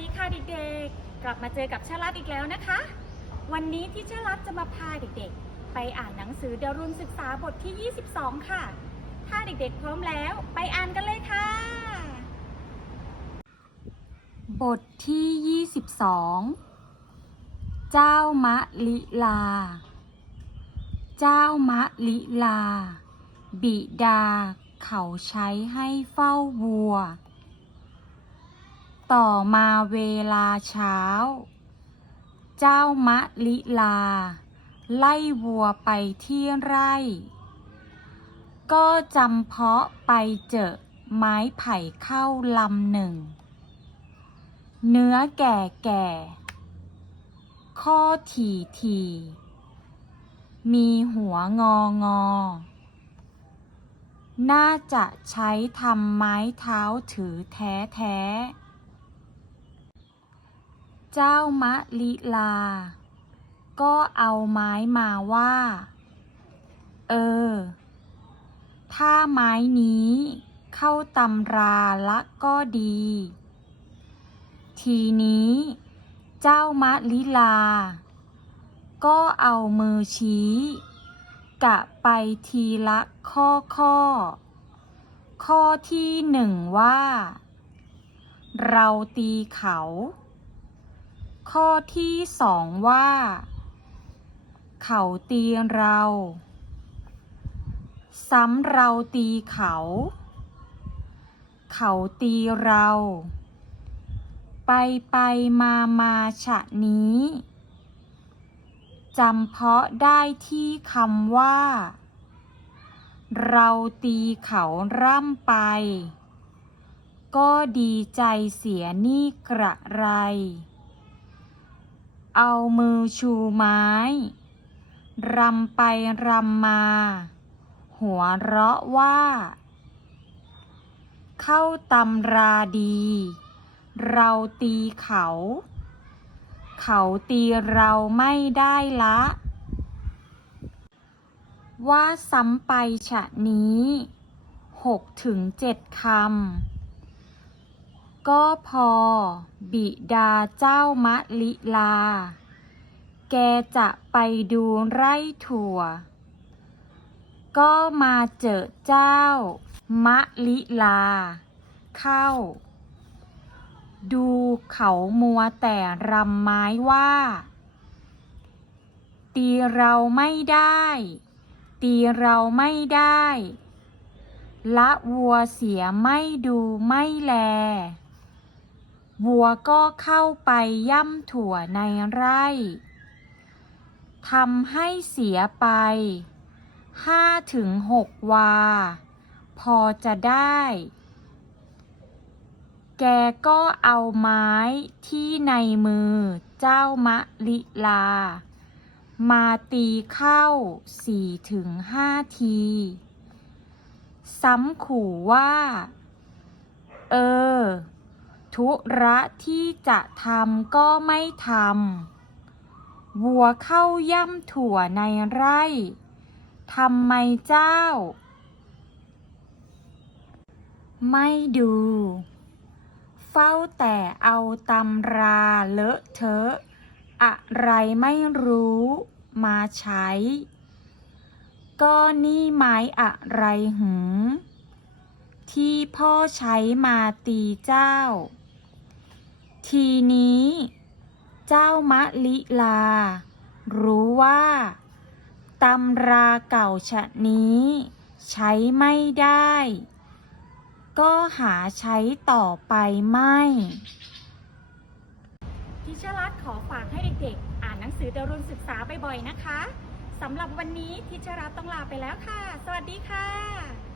ดีค่ะเด็กๆ กลับมาเจอกับชลัดอีกแล้วนะคะ วันนี้ที่ชลัดจะมาพาเด็กๆ ไปอ่านหนังสือเดรุนศึกษาบทที่ 22 ค่ะ ถ้าเด็กๆ พร้อมแล้วไปอ่านกันเลยค่ะ บทที่ 22 เจ้ามะลิลา เจ้ามะลิลา บิดาเขาใช้ให้เฝ้าวัว ต่อมาเวลาเช้า เจ้ามะลิลา ไล่วัวไปที่ไร่ ก็จำเพาะไปเจอไม้ไผ่เข้าลำหนึ่ง เนื้อแก่แก่ ข้อถี่ถี่มีหัวงองอ น่าจะใช้ทำไม้เท้าถือแท้แท้ เจ้ามะลิลา ก็เอาไม้มาว่า เออ ถ้าไม้นี้เข้าตำราละก็ดี ทีนี้ เจ้ามะลิลา ก็เอามือชี้ กะไปทีละข้อข้อ ข้อที่หนึ่งว่า เราตีเขา ข้อที่สองว่า เขาตีเรา ซ้ำเราตีเขา เขาตีเรา ไปไปมามาฉะนี้จำเพาะได้ที่คำว่า เราตีเขาร่ำไป ก็ดีใจเสียนี่กระไร เอามือชูไม้ รำไปรำมา หัวเราะว่า เข้าตำราดี เราตีเขา เขาตีเราไม่ได้ละ ว่าซ้ำไปฉะนี้หกถึงเจ็ดคำ ก็พอ บิดาเจ้ามะลิลา แกจะไปดูไร่ถั่ว ก็มาเจอเจ้า มะลิลา เข้า ดูเขามัวแต่รำไม้ว่า ตีเราไม่ได้ ตีเราไม่ได้ ละวัวเสียไม่ดูไม่แล วัวก็เข้าไปย่ำถั่วในไร่ทำให้เสียไปห้าถึงหกวา พอจะได้ แกก็เอาไม้ที่ในมือเจ้ามะลิลา มาตีเข้าสี่ถึงห้าที ซ้ำขู่ว่า เออ ธุระที่จะทำก็ไม่ทำวัวเข้าย่ำถั่วในไร่ทำไมเจ้า ไม่ดู เฝ้าแต่เอาตำราเลอะเทอะอะไรไม่รู้มาใช้ ก็นี่ไม้อะไรหืมที่พ่อใช้มาตีเจ้า ทีนี้ เจ้ามะลิลา รู้ว่าตำราเก่าชะนี้ ใช้ไม่ได้ ก็หาใช้ต่อไปไม่ทิชรัตขอฝากให้เด็กๆ อ่านหนังสือดารุณศึกษาบ่อยๆนะคะสำหรับวันนี้ทิชรัตต้องลาไปแล้วค่ะ สวัสดีค่ะ